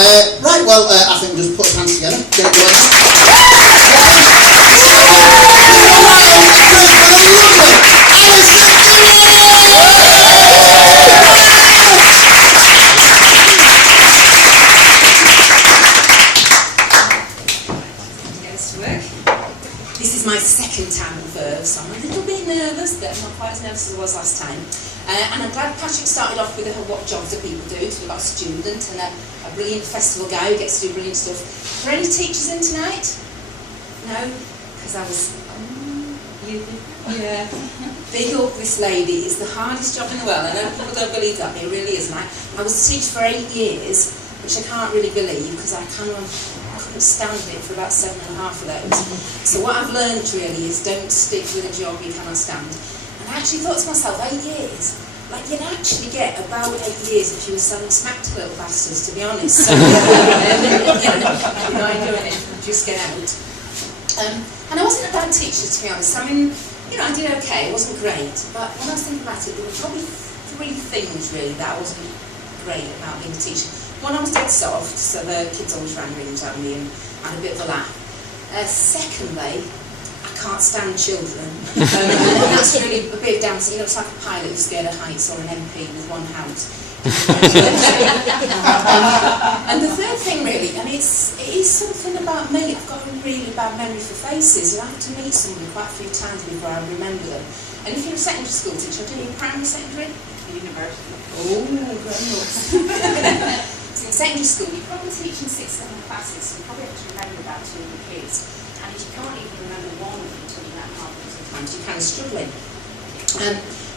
Right, well, I think we'll just put our hands together. Get it going. This is my second time at Verve, so I'm a little bit nervous, but I'm not quite as nervous as I was last time. And I'm glad Patrick started off with what jobs do people do, so we've got a student and a brilliant festival guy who gets to do brilliant stuff. Are there any teachers in tonight? No? Because I was... yeah. Big up this lady is the hardest job in the world. I know people don't believe that, but it really is. And I was a teacher for 8 years, which I can't really believe, because I couldn't stand it for about 7.5 of those. So what I've learned really is don't stick with a job you cannot stand. And I actually thought to myself, 8 years? Like, you'd actually get about 8 years if you were selling smack to little bastards, to be honest. So, you're not enjoying it, just get out. And I wasn't a bad teacher, to be honest. I mean, you know, I did okay, it wasn't great. But when I was thinking about it, there were probably 3 things really that I wasn't great about being a teacher. One, I was dead soft, so the kids always ran rings at me and had a bit of a laugh. Secondly, I can't stand children. And that's really a bit down to, you know, it's like a pilot who's scared of heights or an MP with one house. And the third thing really, and it is something about me, I've got a really bad memory for faces. I have to meet somebody quite a few times before I remember them. And if you're a secondary school teacher, do you primary, secondary? University. Oh, grown-ups. So in secondary school, you're probably teaching 6, 7 classes, so you probably have to remember about 200 kids. And if you can't even remember one of them until you're that hard, sometimes you're kind of struggling.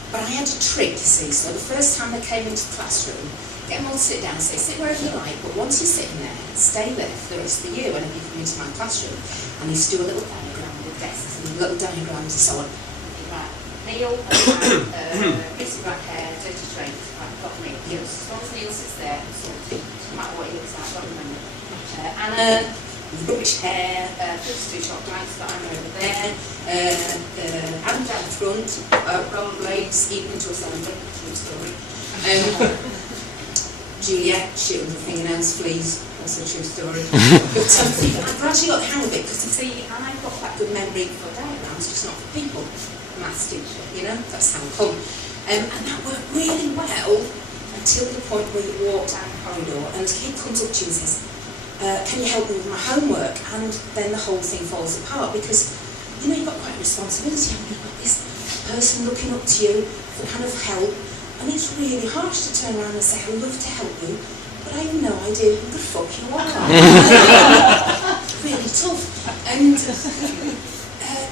But I had a trick, you see. So the first time they came into the classroom, get them all to sit down and say, sit wherever you like, but once you're sitting there, stay there for the rest of the year whenever you come into my classroom. And they used to do a little diagram with desks and little diagrams and so on. Right, Neil, bits of black hair, dirty drapes, right, got me. As long as Neil sits there, no matter what he looks like, I don't remember. Anna, rubbish hair, first 2 short lights that I'm over there. Adam down the front, rollerblades, equal to a celebrant, true story. Juliet, shooting her fingernails, fleas, also true story. But I've gradually got the hang of it, because you see, I've got that good memory for diagrams, just not for people. Maths teacher, you know, that's how I come. And that worked really well until the point where you walk down the corridor and a kid comes up to you and says, can you help me with my homework? And then the whole thing falls apart, because, you know, you've got quite a responsibility, and you've got this person looking up to you for kind of help, and it's really harsh to turn around and say, I'd love to help you, but I have no idea who the fuck you are. Really tough. And,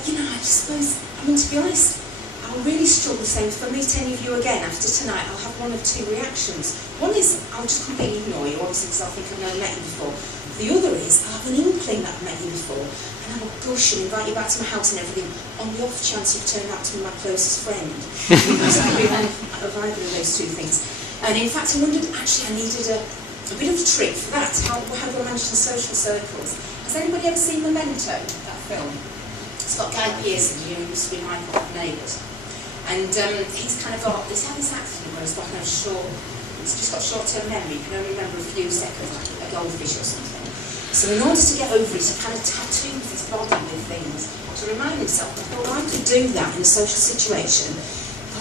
you know, I just suppose, I mean, to be honest, I'll really struggle saying, if I meet any of you again after tonight, I'll have one of 2 reactions. One is, I'll just completely ignore you, obviously, because I'll think I've never met you before. The other is, I'll have an inkling that I've met you before, and I will gush and invite you back to my house and everything, on the off chance you've turned out to be my closest friend. Because I really want of either of those 2 things. And in fact, I wondered, actually, I needed a bit of a trick for that. How do I manage in social circles? Has anybody ever seen Memento, that film? It's got Guy Pearce, you know, who used to be Michael from Neighbours. And he's kind of got, he's had this accident where he's got no he's just got short-term memory, you can only remember a few seconds, like a goldfish or something. So in order to get over it, he kind of tattoos his body with things to remind himself that, well, I could do that in a social situation.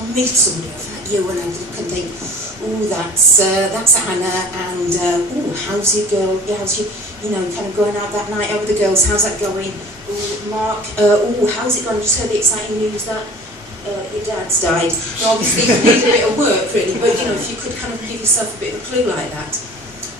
I'll meet somebody like you and I look and think, oh, that's Anna, and oh, how's your girl? Yeah, how's you know, kind of going out that night out with the girls, how's that going? Oh, Mark, oh, how's it going? I just heard the exciting news that your dad's died. Now, obviously, you need a bit of work, really, but, you know, if you could kind of give yourself a bit of a clue like that.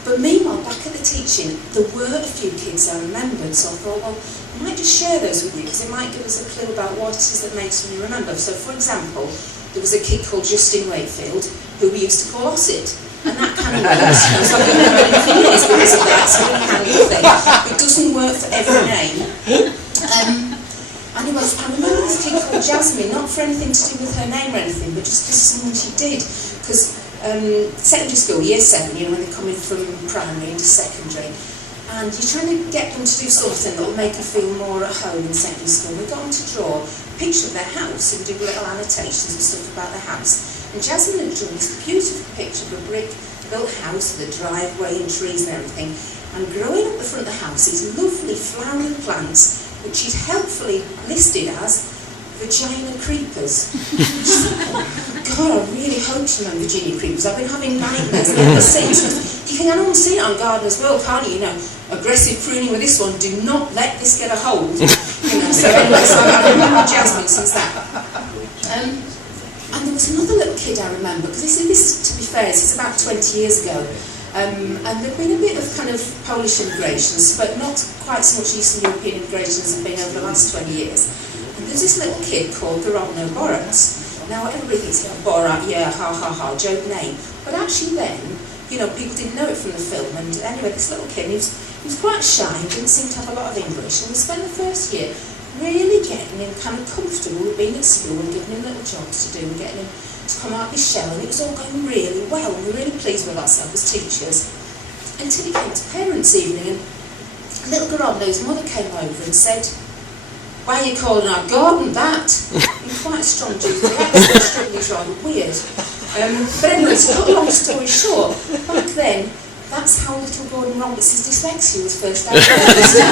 But meanwhile, back at the teaching, there were a few kids I remembered, so I thought, well, I might just share those with you, because it might give us a clue about what it is that makes me remember. So, for example, there was a kid called Justin Wakefield, who we used to call Osset. And that kind of works. So I've remembered him for years because of that sort of handy thing. It doesn't work for every name. Anyway, I remember this kid called Jasmine, not for anything to do with her name or anything, but just because of something she did. Because secondary school, year 7, you know, when they're coming from primary into secondary, and you're trying to get them to do something that will make them feel more at home in secondary school. We got them to draw a picture of their house and do little annotations and stuff about their house. And Jasmine had drawn this beautiful picture of a brick, a built a house with a driveway and trees and everything, and growing up the front of the house is lovely flowering plants, which he'd helpfully listed as vagina creepers. God, I really hope you know Virginia creepers. I've been having nightmares ever since. You can almost see it on Gardener's World, can't you? You know, aggressive pruning with this one, do not let this get a hold. You know, so anyway, so I've been having jasmine since that. And there was another little kid I remember, because this, to be fair, this is about 20 years ago. And there've been a bit of kind of Polish immigrations, but not quite so much Eastern European immigration as have been over the last 20 years. And there's this little kid called Gorodno Borat. Now everybody thinks, yeah, Borat, yeah, ha ha ha, joke name. But actually then, you know, people didn't know it from the film. And anyway, this little kid, he was quite shy, he didn't seem to have a lot of English. And we spent the first year really getting him kind of comfortable with being at school and giving him little jobs to do and getting him to come out of his shell, and it was all going really well. We were really pleased with ourselves as teachers. Until he came to parents' evening, and little Gorodno's mother came over and said, "Why are you calling our garden that?" In quite a strong Jewish accent, struck me as rather weird. But anyway, to cut a long story short, back then, that's how little Gordon Roberts' dyslexia was first diagnosed.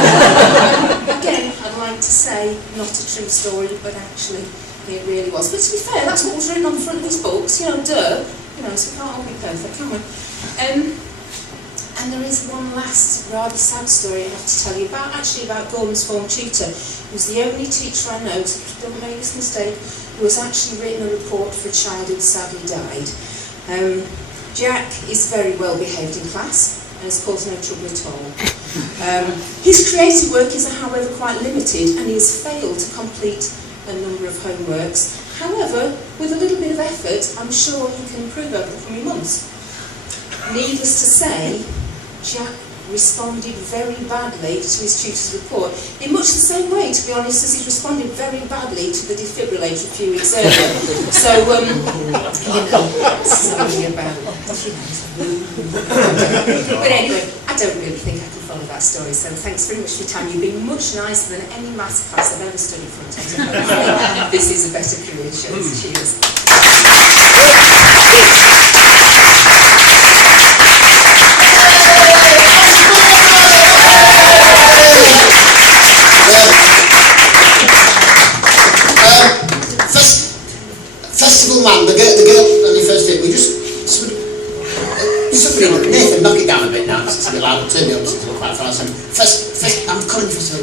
Again, I'd like to say, not a true story, but actually, it really was. But to be fair, that's what was written on the front of his books, you know, duh. You know, so we can't all be perfect, can we? And there is one last rather sad story I have to tell you about, actually about Gordon's form tutor, who's the only teacher I know, so don't make this mistake, who has actually written a report for a child who sadly died. Jack is very well behaved in class and has caused no trouble at all. His creative work is however quite limited, and he has failed to complete a number of homeworks. However, with a little bit of effort, I'm sure he can improve over the coming months. Needless to say, Jack responded very badly to his tutor's report, in much the same way, to be honest, as he responded very badly to the defibrillator a few weeks earlier. So, you know, sorry about But anyway, I don't really think I can follow that story, so thanks very much for your time. You've been much nicer than any maths class I've ever stood in front of. So hopefully this is a better career choice. Cheers. Festival man, the girl on your first date, we just somebody, Nathan, knock it down a bit now, it's a bit loud, turn me up, it's quite fast. I'm calling festival.